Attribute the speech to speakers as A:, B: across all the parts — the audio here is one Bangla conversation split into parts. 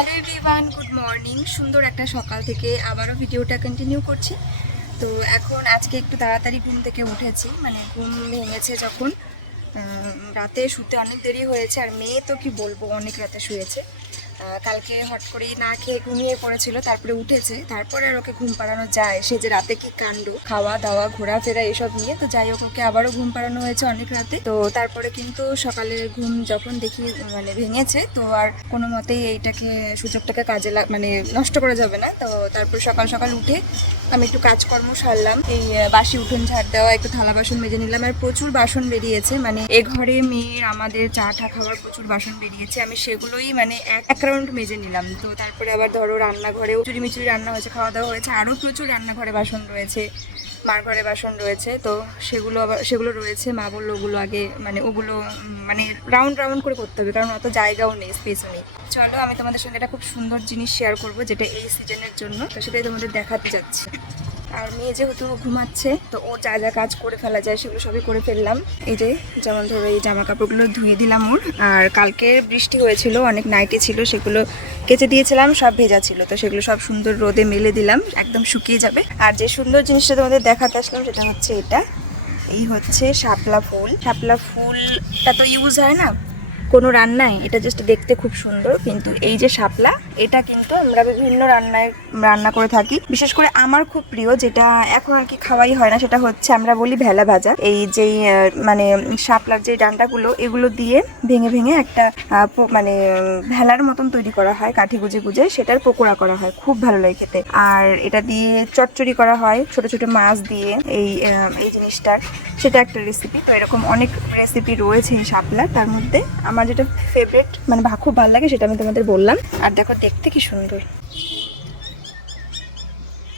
A: হ্যালো এভরিওয়ান গুড মর্নিং সুন্দর একটা সকাল থেকে আবারও ভিডিওটা কন্টিনিউ করছি। তো এখন আজকে একটু তাড়াতাড়ি ঘুম থেকে উঠেছি। মানে ঘুম ভেঙেছে যখন রাতে শুতে অনেক দেরি হয়েছে। আর মেয়ে তো কি বলব, অনেক রাতে শুয়েছে। কালকে হট করেই না খেয়ে ঘুমিয়ে পড়েছিল, তারপরে উঠেছে, তারপরে আর ওকে ঘুম পাড়ানো যায়। সে যে রাতে কি কাণ্ড, খাওয়া দাওয়া, ঘোরাফেরা এসব নিয়ে, তো যাই হোক, ওকে আবারও ঘুম পাড়ানো হয়েছে অনেক রাতে। তো তারপরে কিন্তু সকালে ঘুম যখন দেখি মানে ভেঙেছে, তো আর কোনো মতেই এইটাকে, সুযোগটাকে কাজে লাগ মানে নষ্ট করা যাবে না। তো তারপর সকাল সকাল উঠে আমি একটু কাজকর্ম সারলাম। এই বাসি উঠোন ঝাড় দেওয়া, একটু থালা বাসন মেজে নিলাম, আর প্রচুর বাসন বেরিয়েছে। মানে এ ঘরে মেয়ের, আমাদের চা টা খাওয়ার প্রচুর বাসন বেরিয়েছে। আমি সেগুলোই মানে এক এক রাউন্ড মেজে নিলাম। তো তারপরে আবার ধরো রান্নাঘরেও চুরি মিচুরি রান্না হয়েছে খাওয়া দাওয়া হয়েছে আরও প্রচুর রান্নাঘরে বাসন রয়েছে, মার ঘরে বাসন রয়েছে, তো সেগুলো আবার, সেগুলো রয়েছে। মা বলল ওগুলো আগে মানে ওগুলো মানে রাউন্ড রাউন্ড করে করতে হবে, কারণ অত জায়গাও নেই স্পেসও নেই। চলো, আমি তোমাদের সঙ্গে একটা খুব সুন্দর জিনিস শেয়ার করব, যেটা এই সিজনের জন্য। তো সেটাই তোমাদের দেখাতে যাচ্ছি। আর মেয়ে যেহেতু ঘুমাচ্ছে, তো ও যা যা কাজ করে ফেলা যায় সেগুলো সবই করে ফেললাম। এই যে, যেমন ধরো এই জামা কাপড়গুলো ধুয়ে দিলাম ওর। আর কালকে বৃষ্টি হয়েছিল, অনেক নাইটে ছিল, সেগুলো কেচে দিয়েছিলাম, সব ভেজা ছিল, তো সেগুলো সব সুন্দর রোদে মেলে দিলাম, একদম শুকিয়ে যাবে। আর যে সুন্দর জিনিসটা তোমাদের দেখাতে আসলাম, সেটা হচ্ছে এটা। এই হচ্ছে শাপলা ফুল। শাপলা ফুলটা তো ইউজ হয় না কোনো রান্নায় এটা জাস্ট দেখতে খুব সুন্দর, কিন্তু এই যে শাপলা, এটা কিন্তু আমরা বিভিন্ন রান্নায় রান্না করে থাকি। বিশেষ করে আমার খুব প্রিয়, যেটা এখন আর কি খাওয়াই হয় না, সেটা হচ্ছে আমরা বলি ভেলা ভাজা। এই যে মানে শাপলার যে ডান্ডাগুলো, এগুলো দিয়ে ভেঙে ভেঙে একটা মানে ভেলার মতন তৈরি করা হয়, কাঠি গুজে গুজে, সেটার পকোড়া করা হয়, খুব ভালো লাগে খেতে। আর এটা দিয়ে চচ্চড়ি করা হয়, ছোট ছোট মাছ দিয়ে, এই এই জিনিসটার, সেটা একটা রেসিপি তো এরকম অনেক রেসিপি রয়েছে এই শাপলার, তার মধ্যে আমার যেটা ফেভারিট মানে খুব ভালো লাগে, সেটা আমি তোমাদের বললাম। আর দেখো, দেখতে কি সুন্দর।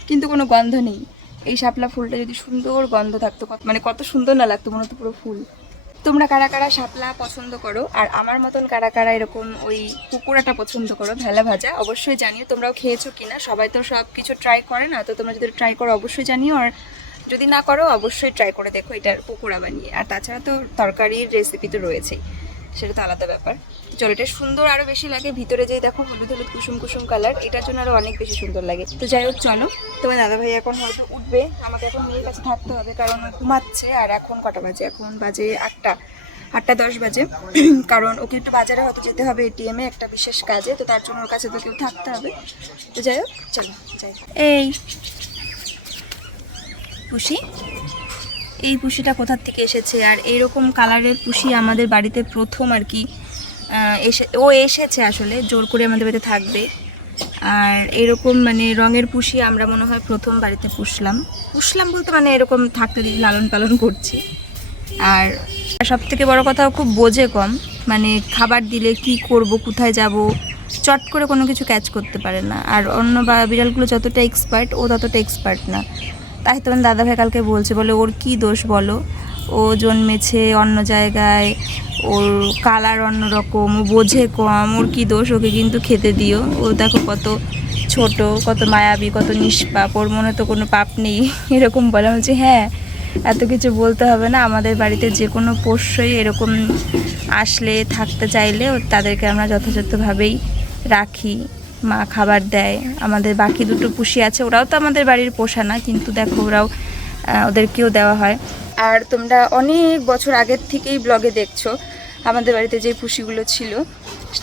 A: কিন্তু কোনো গন্ধ নেই। এই শাপলা ফুলটা যদি সুন্দর গন্ধ থাকতো, কত- মানে কত সুন্দর না লাগতো, মনে হতো পুরো ফুল। তোমরা কারা কারা শাপলা পছন্দ করো, আর আমার মতন কারা কারা এরকম ওই কুকুরাটা পছন্দ করো, ভেলা ভাজা, অবশ্যই জানিও তোমরাও খেয়েছো কিনা। সবাই তো সব কিছু ট্রাই করে না, তো তোমরা যদি ট্রাই করো, অবশ্যই জানিও। আর যদি না করো, অবশ্যই ট্রাই করে দেখো, এটার পকোড়া বানিয়ে। আর তাছাড়া তো তরকারির রেসিপি তো রয়েছেই। সেটা তো আলাদা ব্যাপার। চলো, এটা সুন্দর আরও বেশি লাগে। ভিতরে যে দেখো হলুদ হলুদ কুসুম কুসুম কালার এটার জন্য আরও অনেক বেশি সুন্দর লাগে। তো যাই হোক, চলো। তোমার দাদা ভাই এখন হয়তো উঠবে। আমাকে এখন মেয়ের কাছে থাকতে হবে, কারণ ঘুমাচ্ছে, আর এখন কটা বাজে? এখন বাজে আটটা। আটটা দশ বাজে। কারণ ওকে একটু বাজারে হয়তো যেতে হবে এটিএম একটা বিশেষ কাজে। তো তার জন্য ওর কাছে তো কেউ থাকতে হবে। তো যাই হোক, চলো, যাই। এই পুষি এই পুষিটা কোথার থেকে এসেছে? আর এইরকম কালারের পুষি আমাদের বাড়িতে প্রথম আর কি এসে, ও এসেছে আসলে, জোর করে আমাদের বাড়িতে থাকবে। আর এরকম মানে রঙের পুষি আমরা মনে হয় প্রথম বাড়িতে পুষলাম। পুষলাম বলতে মানে এরকম থাকতে দিয়ে লালন পালন করছি। আর সব থেকে বড় কথা খুব বোঝে কম। মানে খাবার দিলে কি করব, কোথায় যাব, চট করে কোনো কিছু ক্যাচ করতে পারে না। আর অন্য বা বিড়ালগুলো যতটা এক্সপার্ট ও ততটা এক্সপার্ট না। তাই তোমার দাদাভাই কালকে বলছে, বলে ওর কি দোষ বলো? ও জন্মেছে অন্য জায়গায়, ওর কালার অন্য রকম, ও বোঝে কম, ওর কি দোষ? ওকে কিন্তু খেতে দিও। ও দেখো কত ছোট, কত মায়াবী, কত নিষ্পাপ, ওর মনে তো কোনো পাপ নেই। এরকম বলা হচ্ছে হ্যাঁ এত কিছু বলতে হবে না। আমাদের বাড়িতে যে কোনো পোষ্যই এরকম আসলে থাকতে চাইলে তাদেরকে আমরা যথাযথভাবেই রাখি। মা খাবার দেয়। আমাদের বাকি দুটো পুষি আছে, ওরাও তো আমাদের বাড়ির পোষা না, কিন্তু দেখো ওরাও ওদেরকেও দেওয়া হয়। আর তোমরা অনেক বছর আগের থেকেই ব্লগে দেখছ, আমাদের বাড়িতে যে পুষিগুলো ছিল।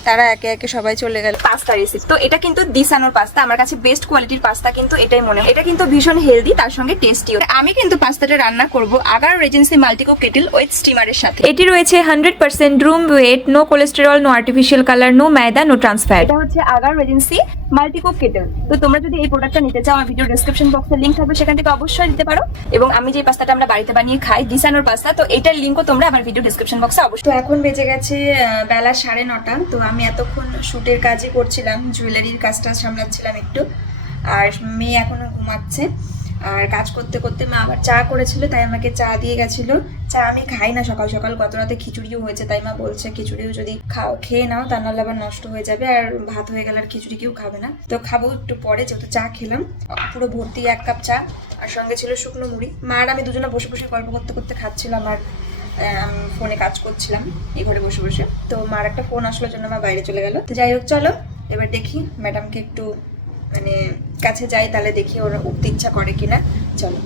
A: তারা একে একে সবাই চলে গেল। পাস্তা রেসিপি তো এটা কিন্তু দিসানোর পাস্তা। আমার কাছে বেস্ট কোয়ালিটির পাস্তা কিন্তু এটাই মনে হয়। এটা কিন্তু ভীষণ হেলদি তার সঙ্গে টেস্টিও আমি কিন্তু পাস্তাটা রান্না করব Agaro Regency multicook kettle with স্টিমারের সাথে।
B: এটি রয়েছে hundred percent whole wheat no cholesterol no artificial colour no maida no trans fat
A: এটা হচ্ছে আগার রেজেন্সি মাল্টিকো কেটেল তো তোমরা যদি এই প্রোডাক্টটা নিতে চাও আমার ভিডিও ডেসক্রিপশন বক্সে লিংক থাকবে সেখান থেকে অবশ্যই নিতে পারো। এবং আমি যে পাস্তাটা আমরা বাড়িতে বানিয়ে খাই দিসানোর পাস্তা তো এটার লিঙ্কও তোমরা আমার ভিডিও ডেসক্রিপশন বক্সে অবশ্যই তো এখন বেজে গেছে আহ, বেলা সাড়ে নটা। তো আমি এতক্ষণ শুটের কাজই করছিলাম, জুয়েলারির কাজটা সামলাচ্ছিলাম একটু। আর মেয়ে এখনও ঘুমাচ্ছে। আর কাজ করতে করতে মা আবার চা করেছিল, তাই আমাকে চা দিয়ে গেছিল। চা আমি খাই না সকাল সকাল, গত রাতে খিচুড়িও হয়েছে, তাই মা বলছে খিচুড়িও যদি খাও, খেয়ে নাও, তা নাহলে আবার নষ্ট হয়ে যাবে, আর ভাত হয়ে গেলে আর খিচুড়ি কেউ খাবে না। তো খাব একটু পরে, যেহেতু চা খেলাম। পুরো ভর্তি এক কাপ চা, আর সঙ্গে ছিল শুকনো মুড়ি। মা আর আমি দুজনে বসে বসে গল্প করতে করতে খাচ্ছিলাম, আর ফোনে কাজ করছিলাম, এই ঘরে বসে বসে। তো মার একটা ফোন আসলো জন্য আমার বাইরে চলে গেল। তো যাই হোক, চলো,
B: এবার দেখি ম্যাডামকে একটু মানে কাছে যাই, তাহলে দেখি ওরা উঠতে ইচ্ছা করে কিনা। চলো।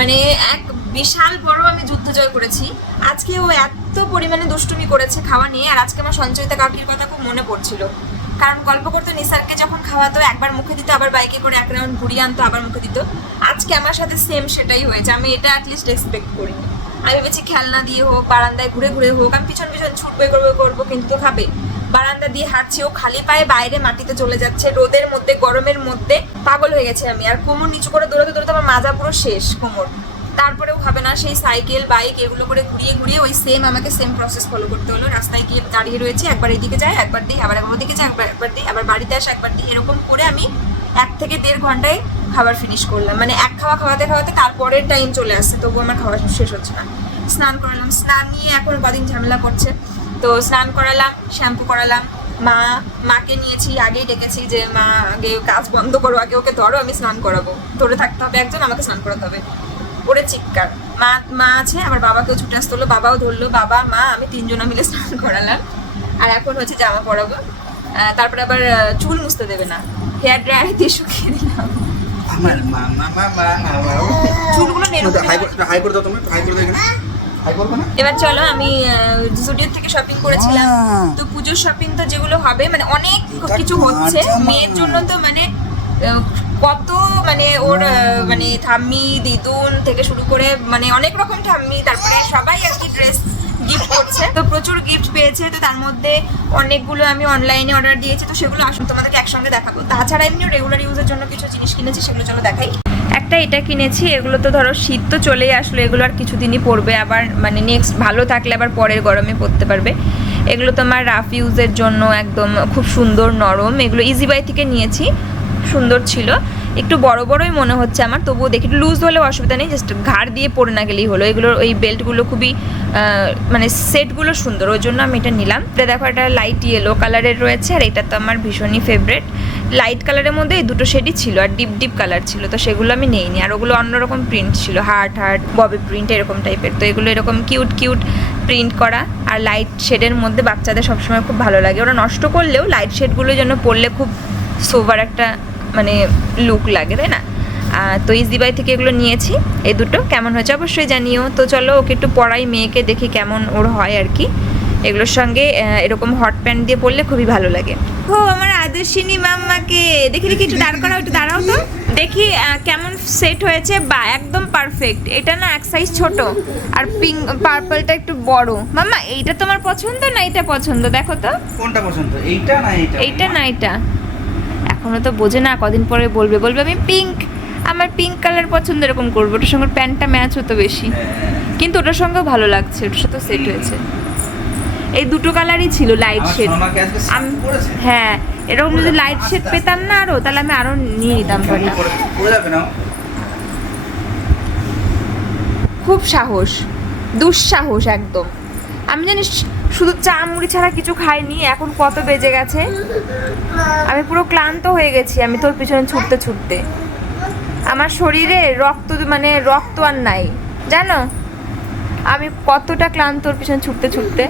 B: মানে এক বিশাল বড় আমি যুদ্ধ জয় করেছি। আজকে ও এত পরিমাণে দুষ্টুমি করেছে খাওয়া নিয়ে, আর আজকে আমার সঞ্চয়িতা কাকির কথা খুব মনে পড়ছিল। কারণ গল্প করতো নিসারকে যখন খাওয়াতো, একবার মুখে দিত, আবার বাইকে করে এক রাউন্ড ঘুরিয়ে আনতো, আবার মুখে দিত। আজকে আমার সাথে সেম সেটাই হয়েছে, আমি এটা অ্যাটলিস্ট এক্সপেক্ট করিনি। আমি ভেবেছি খেলনা দিয়ে হোক, বারান্দায় ঘুরে ঘুরে হোক, আমি পিছন পিছন ছুটবে করব করব, কিন্তু খাবে। বারান্দা দিয়ে হাঁটছি, ও খালি পায়ে বাইরে মাটিতে চলে যাচ্ছে, রোদের মধ্যে, গরমের মধ্যে পাগল হয়ে গেছে আমি। আর কোমর নিচু করে দৌড়াতে দৌড়াতে আমার মাজা পুরো শেষ, কোমর। তারপরেও হবে না, সেই সাইকেল, বাইক এগুলো করে ঘুরিয়ে ঘুরিয়ে ওই সেম আমাকে সেম প্রসেস ফলো করতে হলো। রাস্তায় গিয়ে দাঁড়িয়ে রয়েছে, একবার এদিকে যায়, একবার দিই আবার একবার ওদিকে যায়, একবার একবার দিই আবার বাড়িতে আসে, একবার দিই এরকম করে আমি এক থেকে দেড় ঘন্টায় খাবার ফিনিশ করলাম। মানে এক খাওয়া খাওয়াতে খাওয়াতে তারপরের টাইম চলে আসছে, তবুও আমার খাওয়া শেষ হচ্ছে না। স্নান করালাম, স্নান নিয়ে এখন কদিন ঝামেলা করছে। তো স্নান করালাম শ্যাম্পু করালাম, মা, মাকে নিয়েছি, আগেই ডেকেছি যে, মা, আগে কাজ বন্ধ করো, আগে ওকে ধরো, আমি স্নান করাবো। ধরে থাকতে হবে একজন, আমাকে স্নান করাতে হবে। ওরে চিৎকার। মা মা আছে আমার বাবাকেও ছুটে আসতে হলো বাবাও ধরলো বাবা মা আমি তিনজনা মিলে স্নান করালাম। আর এখন হচ্ছে জামা পরাবো। তারপরে আবার চুল মুছতে দেবে না। হেয়ার ড্রায়ার দিয়ে শুকিয়ে দিলাম।
C: আমার
B: চুলগুলো নেড়ে
C: হাই হাই করে দাও তুমি হাই করে দাও এখানে। হাই করবে না?
B: এবার চলো আমি জুডিও থেকে শপিং করেছিলাম। তো পুজোর শপিং তো যেগুলো হবে মানে অনেক কিছু হচ্ছে। মেয়ের জন্য তো মানে কত মানে ওর মানে ঠাম্মি, দিদুন থেকে শুরু করে মানে অনেক রকম ঠাম্মি, তারপরে সবাই আর কি ড্রেস গিফট করছে। তো প্রচুর গিফট পেয়েছে, তো তার মধ্যে অনেকগুলো আমি অনলাইনে অর্ডার দিয়েছি, তো সেগুলো আসুন তোমাদেরকে একসঙ্গে দেখাবো। তাছাড়া এমনি রেগুলার ইউজের জন্য কিছু জিনিস কিনেছি, সেগুলো চলো দেখাই।
A: একটা এটা কিনেছি, এগুলো তো ধরো শীত তো চলেই আসলো, এগুলো আর কিছুদিনই পরবে, আবার মানে নেক্সট ভালো থাকলে আবার পরের গরমে পরতে পারবে। এগুলো তোমার রাফ ইউজের জন্য একদম খুব সুন্দর নরম, এগুলো ইজি বাই থেকে নিয়েছি। সুন্দর ছিল। একটু বড় বড়ই মনে হচ্ছে আমার, তবুও দেখি লুজ হলেও অসুবিধা নেই জাস্ট ঘাড় দিয়ে পরে না গেলেই হলো। এগুলোর ওই বেল্টগুলো খুবই মানে সেটগুলো সুন্দর, ওই জন্য আমি এটা নিলাম। এটা দেখো, এটা লাইট ইয়েলো কালারের রয়েছে, আর এটা তো আমার ভীষণই ফেভারেট লাইট কালারের মধ্যে এই দুটো শেডই ছিল, আর ডিপ ডিপ কালার ছিল, তো সেগুলো আমি নেইনি। আর ওগুলো অন্যরকম প্রিন্ট ছিল হার্ট হার্ট ববি প্রিন্ট এরকম টাইপের তো এগুলো এরকম কিউট কিউট প্রিন্ট করা, আর লাইট শেডের মধ্যে বাচ্চাদের সবসময় খুব ভালো লাগে। ওরা নষ্ট করলেও লাইট শেডগুলো যেন পরলে খুব সোভার একটা মানে লুক লাগে তাই না? তো ইজিবাই থেকে এগুলো নিয়েছি এই দুটো। কেমন হয়েছে অবশ্যই জানিও। তো চলো ওকে একটু পড়াই মেয়েকে দেখি কেমন ওর হয় আর কি। এগুলোর সঙ্গে এরকম হট প্যান্ট দিয়ে পরলে খুবই ভালো লাগে। ও আমার আদর্শিনী মাম্মাকে। দেখি দেখি একটু দাঁড় করাও একটু দাঁড়াও তো। দেখি কেমন সেট হয়েছে। বা একদম পারফেক্ট এটা না এক সাইজ ছোট। আর পিঙ্ক পার্পলটা একটু বড়। মাম্মা এইটা তোমার পছন্দ না এটা পছন্দ? দেখো তো।
C: কোনটা পছন্দ? এইটা না এইটা?
A: এইটা না এটা এখনও তো বোঝে না কদিন পরে বলবে। বলবে আমি পিঙ্ক আমার পিঙ্ক কালার পছন্দ এরকম করব। ওটার সঙ্গে প্যান্টটা ম্যাচ হতো বেশি। কিন্তু ওটার সঙ্গেও ভালো লাগছে ওটার সাথে সেট হয়েছে। এই দুটো কালারই ছিল লাইট শেড আমি হ্যাঁ এরকম যদি লাইট শেড পেতাম না আরও তাহলে আমি আরও নিয়ে নিতাম খুব সাহস। দুঃসাহস একদম। আমি জানিস শুধু চা মুড়ি ছাড়া কিছু খাইনি, এখন কত বেজে গেছে? আমি পুরো ক্লান্ত হয়ে গেছি, আমি তোর পিছনে ছুটতে ছুটতে। আমার শরীরে রক্ত মানে রক্ত আর নাই, জানো? আমি কতটা ক্লান্ত ওর পিছনে ছুটতে ছুটতে।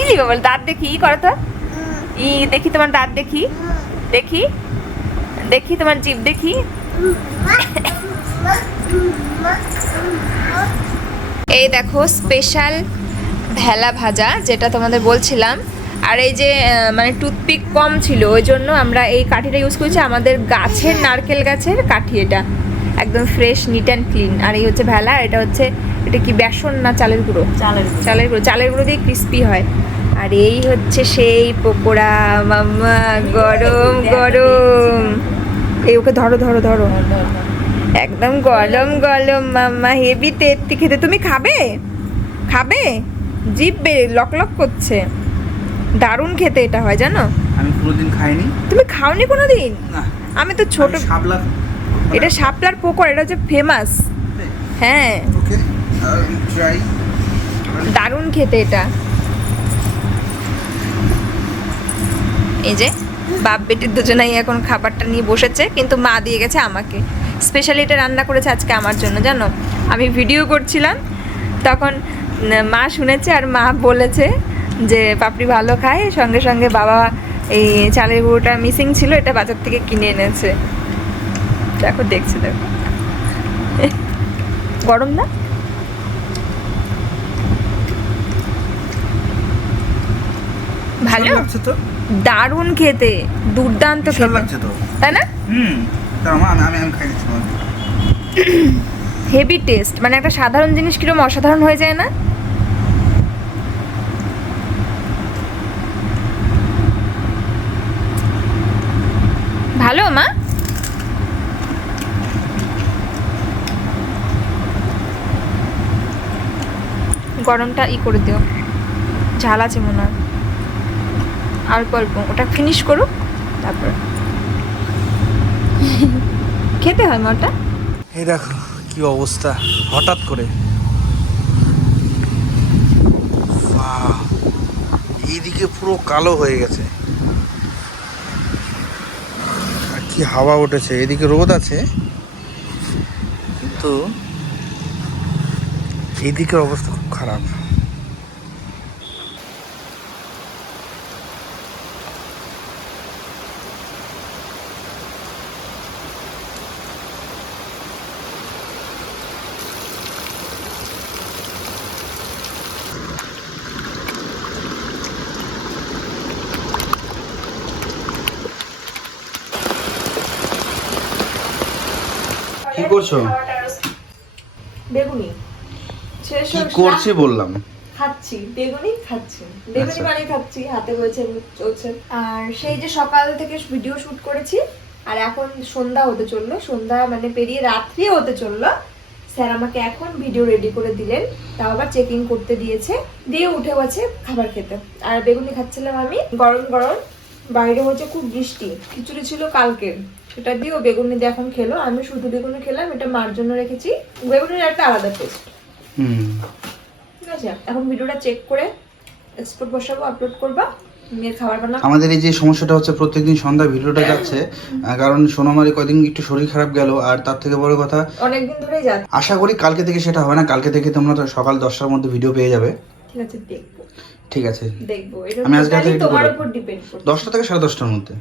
A: ইলি বাবা, দাঁত দেখি, ই করো তো। ই, দেখি তোমার দাঁত দেখি দেখি দেখি তোমার জিভ দেখি। এই দেখো স্পেশাল ভেলা ভাজা যেটা তোমাদের বলছিলাম। আর এই যে মানে টুথপিক কম ছিল ওই জন্য আমরা এই কাঠিটা ইউজ করেছি। আমাদের গাছের নারকেল গাছের কাঠি এটা। একদম ফ্রেশ নিট অ্যান্ড ক্লিন আর এই হচ্ছে ভেলা আর এটা হচ্ছে এটা কি বেসন না চালের গুঁড়ো?
B: চালের
A: চালের গুঁড়ো। চালের গুঁড়ো দিয়ে ক্রিস্পি হয়। আর এই হচ্ছে সেই পকোড়া মাম্মা গরম গরম। এই ওকে ধরো। ধরো ধরো। একদম গলম গলম মাম্মা হেভি তেত্তি খেতে। তুমি খাবে? খাবে? জিভবে বেড়ে লক লক করছে। দারুণ খেতে এটা হয় জানো?
C: আমি কোনোদিন খাইনি।
A: তুমি খাওনি
C: কোনোদিন?
A: আমি তো ছোট
C: শাপলা
A: এটা শাপলার পোকর এটা হচ্ছে ফেমাস হ্যাঁ। দারুণ খেতে এটা।
B: এই যে বাপ বেটির দুজনাই এখন খাবারটা নিয়ে বসেছে কিন্তু মা দিয়ে গেছে আমাকে। স্পেশালি এটা রান্না করেছে আজকে আমার জন্য জানো? আমি ভিডিও করছিলাম তখন মা শুনেছে আর মা বলেছে যে পাপড়ি ভালো খায় সঙ্গে সঙ্গে বাবা এই চালের গুঁড়োটা মিসিং ছিল এটা বাজার থেকে কিনে এনেছে। দেখো দেখছি দেখো। গরম না? ভালো? দারুণ খেতে দুর্দান্ত খেতে। তাই না? হেভি টেস্ট মানে একটা সাধারণ জিনিস কীরকম অসাধারণ হয়ে যায় না? ভালো, মা? গরমটা ই করে দিও। ঝাল আছে মনে হয়। অল্প অল্প ওটা ফিনিশ করুক, তারপর। খেতে হয় মা
C: এই দেখো, কি অবস্থা। হঠাৎ করে। এইদিকে পুরো কালো হয়ে গেছে। আর কি হাওয়া উঠেছে, এদিকে রোদ আছে। কিন্তু এইদিকের অবস্থা খুব খারাপ কি করছ?
B: বেগুনি।
C: কি করছি বললাম?
B: খাচ্ছি বেগুনি খাচ্ছি। বেগুনি
C: আচ্ছা।
B: মানে খাচ্ছি হাতে হয়েছে চলছে। আর সেই যে সকাল থেকে ভিডিও শুট করেছি আর এখন সন্ধ্যা হতে চলল সন্ধ্যা মানে পেরিয়ে রাত্রি হতে চলল। স্যার আমাকে এখন ভিডিও রেডি করে দিলেন তাও আবার চেকিং করতে দিয়েছে দিয়ে উঠে গেছে খাবার খেতে। আর বেগুনি খাচ্ছিলাম আমি গরম গরম বাইরে হচ্ছে খুব বৃষ্টি খিচুড়ি ছিল কালকে সেটা দিয়েও বেগুনি দিয়ে এখন খেলো। আমি শুধু বেগুনি খেলাম এটা মার জন্য রেখেছি। বেগুনির একটা আলাদা টেস্ট
C: হুম।
B: ঠিক আছে? এখন ভিডিওটা চেক করে এক্সপোর্ট বসাবো আপলোড করবা
C: আমাদের এই যে সমস্যাটা হচ্ছে প্রত্যেকদিন সন্ধ্যায় ভিডিওটা যাচ্ছে কারণ সোনামারি কয়দিন একটু শরীর খারাপ গেল আর তার থেকে বড় কথা
B: অনেকদিন ধরেই যাচ্ছে।
C: আশা করি কালকে থেকে সেটা হয় না কালকে থেকে তোমরা তো সকাল দশটার মধ্যে ভিডিও পেয়ে যাবে।
B: ঠিক আছে দেখব।
C: ঠিক আছে।
B: দেখব।
C: আমি আজকে
B: তোমার উপর ডিপেন্ড করছে।
C: দশটা থেকে সাড়ে দশটার মধ্যে।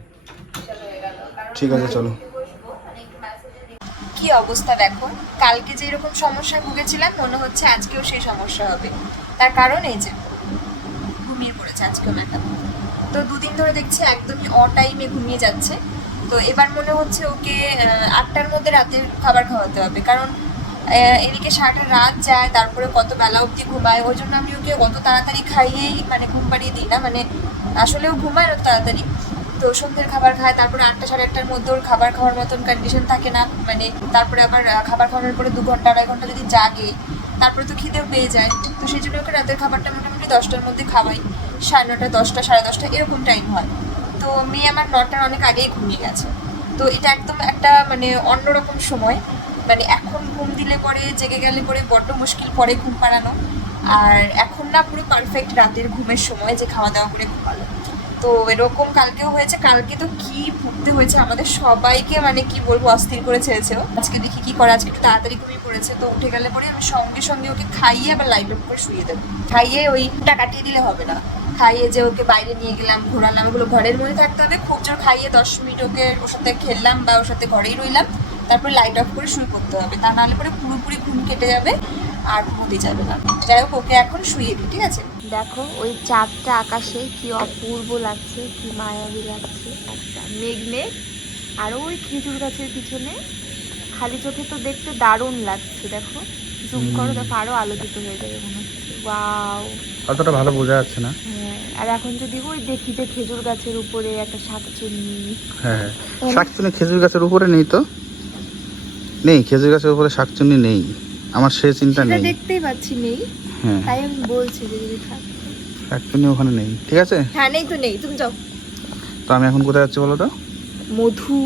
C: ঠিক আছে, চলো।
A: কি অবস্থা দেখো? কালকে যে এরকম সমস্যা ভুগেছিলাম, মনে হচ্ছে আজকেও সেই সমস্যা হবে। তার কারণ এই যে, ঘুমিয়ে পড়েছে আজকেও ম্যাডাম। তো দুদিন ধরে দেখছি একদমই অ টাইমে ঘুমিয়ে যাচ্ছে। তো এবার মনে হচ্ছে ওকে আটটার মধ্যে রাতের খাবার খাওয়াতে হবে। কারণ এদিকে সারাটা রাত যায়, তারপরে কত বেলা অবধি ঘুমায়, ওই জন্য আমি ওকে অত তাড়াতাড়ি খাইয়েই মানে ঘুম পাড়িয়ে দিই না। মানে আসলেও ঘুমায় না তাড়াতাড়ি। তো সন্ধ্যের খাবার খায়, তারপরে আটটা সাড়ে আটটার মধ্যে ওর খাবার খাওয়ার মতন কন্ডিশন থাকে না মানে তারপরে আবার খাবার খাওয়ানোর পরে দু ঘণ্টা, আড়াই ঘণ্টা যদি জাগে, তারপরে তো খিদেও পেয়ে যায়। তো সেই জন্য ওকে রাতের খাবারটা মোটামুটি দশটার মধ্যে খাওয়াই। সাড়ে নটা, দশটা, সাড়ে দশটা, এরকম টাইম হয়। তো মেয়ে আমার নটার অনেক আগেই ঘুমিয়ে গেছে। তো এটা একদম একটা মানে অন্যরকম সময়। মানে এখন ঘুম দিলে পরে, জেগে গেলে পরে বড্ড মুশকিল পরে ঘুম পাড়ানো। আর এখন না পুরো পারফেক্ট রাতের ঘুমের সময় যে খাওয়া দাওয়া করে ঘুমালো। তো এরকম কালকেও হয়েছে, কালকে তো কি ভুগতে হয়েছে আমাদের সবাইকে মানে কি বলব, অস্থির করে ছেড়েছে। আজকে দেখি কি করে, আজকে একটু তাড়াতাড়ি ঘুমিয়ে পড়েছে, তো উঠে গেলে পরে আমি সঙ্গে সঙ্গে ওকে খাইয়ে আবার লাইট অফ করে শুয়ে দেবো। খাইয়ে ওইটা কাটিয়ে দিলে হবে না। খাইয়ে যে ওকে বাইরে নিয়ে গেলাম, ঘোরালাম, এগুলো ঘরের মধ্যে থাকতে হবে। খুব জোর খাইয়ে দশ মিনিট ওকে ওর সাথে খেললাম বা ওর সাথে ঘরেই রইলাম। তারপরে লাইট অফ করে শুয়ে পড়তে হবে। তা নাহলে পরে পুরোপুরি ঘুম কেটে যাবে আর ঘুমোতে যাবে না। যাই হোক, ওকে এখন শুয়ে দিই, ঠিক আছে?
B: দেখো ওই চাঁদটা আকাশে কি অপূর্ব লাগছে কি মায়াবী লাগছে। একটা মেঘ মেঘ আর ওই খেজুর গাছের পিছনে খালি চোখে তো দেখতে দারুণ লাগছে দেখো। জুম করো দেখো আরও আলোকিত হয়ে যাবে মনে হচ্ছে। ওয়াও।
C: অতটা ভালো বোঝা যাচ্ছে না?
B: হ্যাঁ আর এখন যদি ওই দেখি যে খেজুর গাছের উপরে একটা শাকচুন্নি।
C: হ্যাঁ শাকচুনি খেজুর গাছের উপরে নেই তো? নেই খেজুর গাছের উপরে শাকচুনি নেই। আমার সে চিন্তা নেই।
B: দেখতেই পাচ্ছি নেই
C: হ্যাঁ।
B: তাই আমি বলছি যে যদি থাকে।
C: শাকচুনি ওখানে নেই। ঠিক আছে?
B: হ্যাঁ নেই তো নেই। তুমি যাও।
C: তো আমি এখন কোথায় যাচ্ছি বলো তো?
B: মধু।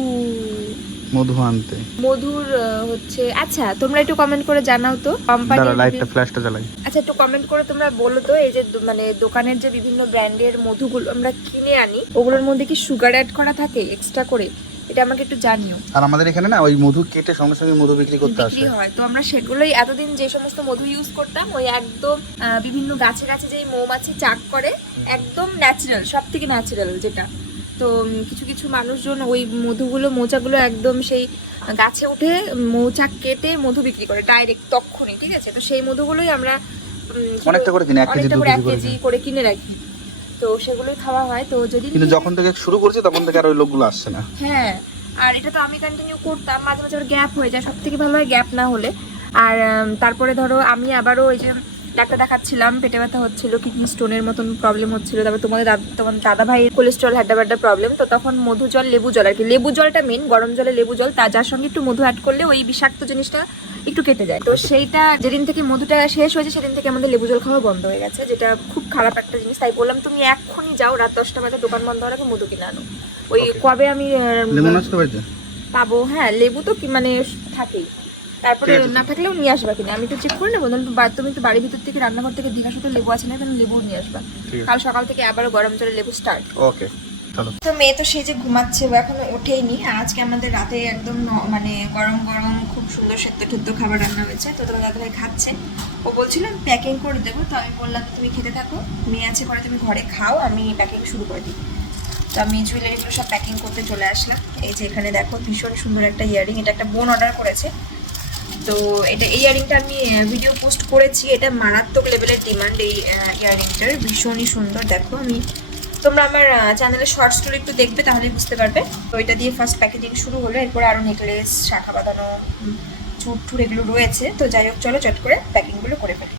C: মধু আনতে।
A: মধুর হচ্ছে আচ্ছা তোমরা একটু কমেন্ট করে জানাও তো।
C: দাঁড়া
A: কোম্পানির
C: লাইটটা ফ্ল্যাশটা জ্বালাই।
A: আচ্ছা একটু কমেন্ট করে তোমরা বলো তো এই যে মানে দোকানের যে বিভিন্ন ব্র্যান্ডের মধুগুলো আমরা কিনে আনি ওগুলোর মধ্যে কি সুগার অ্যাড করা থাকে এক্সট্রা করে? এটা আমাকে একটু জানিও।
C: আর আমাদের এখানে না ওই মধু কেটে সঙ্গে সঙ্গে মধু বিক্রি করতে আসে।
A: বিক্রি হয়। তো আমরা সেগুলোই এতদিন যে সমস্ত মধু ইউজ করতাম ওই একদম বিভিন্ন গাছে গাছে যেই মৌমাছি চাক করে একদম ন্যাচারাল সব থেকে ন্যাচারাল যেটা। তো কিছু কিছু মানুষজন ওই মধুগুলো মৌচাগুলো একদম সেই গাছে উঠে মৌচাক কেটে মধু বিক্রি করে ডাইরেক্ট তক্ষণই ঠিক আছে? তো সেই মধুগুলোই আমরা
C: অনেকটা করে কিনে এক কেজি।
A: করে
C: কিনে
A: রাখি। তো সেগুলোই খাওয়া হয়। তো যদি
C: কিন্তু যখন থেকে শুরু করছে তখন থেকে আর ওই লোকগুলো আসছে না।
A: হ্যাঁ আর এটা তো আমি কন্টিনিউ করতাম মাঝে মাঝে গ্যাপ হয়ে যায় সব থেকে ভালো হয় গ্যাপ না হলে। আর তারপরে ধরো আমি আবারও ওই যে ডাক্তার দেখাচ্ছিলাম পেটে ব্যথা হচ্ছিল কিডনি স্টোনের মতন প্রবলেম হচ্ছিল তারপর তোমাদের দাদা তোমার দাদা ভাইয়ের কোলেস্ট্রল হ্যাড্ডা ব্যাড্ডা প্রবলেম তো তখন মধু জল লেবু জল আর কি। লেবু জলটা মেন গরম জলে লেবু জল তার যার সঙ্গে একটু মধু অ্যাড করলে ওই বিষাক্ত জিনিসটা একটু কেটে যায়। তো সেইটা যেদিন থেকে মধুটা শেষ হয়েছে সেদিন থেকে আমাদের লেবু জল খাওয়া বন্ধ হয়ে গেছে যেটা খুব খারাপ একটা জিনিস। তাই বললাম তুমি এক্ষুনি যাও রাত দশটা বাজে দোকান বন্ধ হওয়ার আগে মধু কিনে আনো। ওই কবে আমি
C: তো
A: পাবো। হ্যাঁ লেবু তো কি মানে থাকেই। তারপরে না থাকলেও নিয়ে আসবা কিনা? আমি একটু চেক করে নেব তুমি একটু বাড়ির ভিতর থেকে রান্নাঘর থেকে জিজ্ঞাসা করে লেবু আছে না তুমি লেবু নিয়ে আসবা। কাল সকাল থেকে আবারও গরম জলে লেবু স্টার্ট
C: ওকে
D: তো মেয়ে তো সেই যে ঘুমাচ্ছে ও এখনও ওঠেইনি। আজকে আমাদের রাতে একদম মানে গরম গরম খুব সুন্দর সেদ্ধ টেদ্ধ খাবার রান্না হয়েছে। তো তোমার দাদাভাই খাচ্ছে। ও বলছিল প্যাকিং করে দেবো। তো আমি বললাম তুমি খেতে থাকো। মেয়ে আছে পরে তুমি ঘরে খাও আমি প্যাকিং শুরু করে দিই। তো আমি জুয়েলারিগুলো সব প্যাকিং করতে চলে আসলাম। এই যে এখানে দেখো ভীষণ সুন্দর একটা ইয়ারিং এটা একটা বোন অর্ডার করেছে। তো এটা এই ইয়ারিংটা আমি ভিডিও পোস্ট করেছি। এটা মারাত্মক লেভেলের ডিমান্ড এই ইয়ারিংটার। ভীষণই সুন্দর, দেখো আমি। তোমরা আমার চ্যানেলে শর্টসগুলো একটু দেখবে তাহলে বুঝতে পারবে। তো এটা দিয়ে ফার্স্ট প্যাকেজিং শুরু হলো। এরপরে আরও নেকলেস শাখা বাঁধানো চুট টুট এগুলো রয়েছে। তো যাই হোক, চলো চট করে প্যাকিংগুলো করে ফেলি।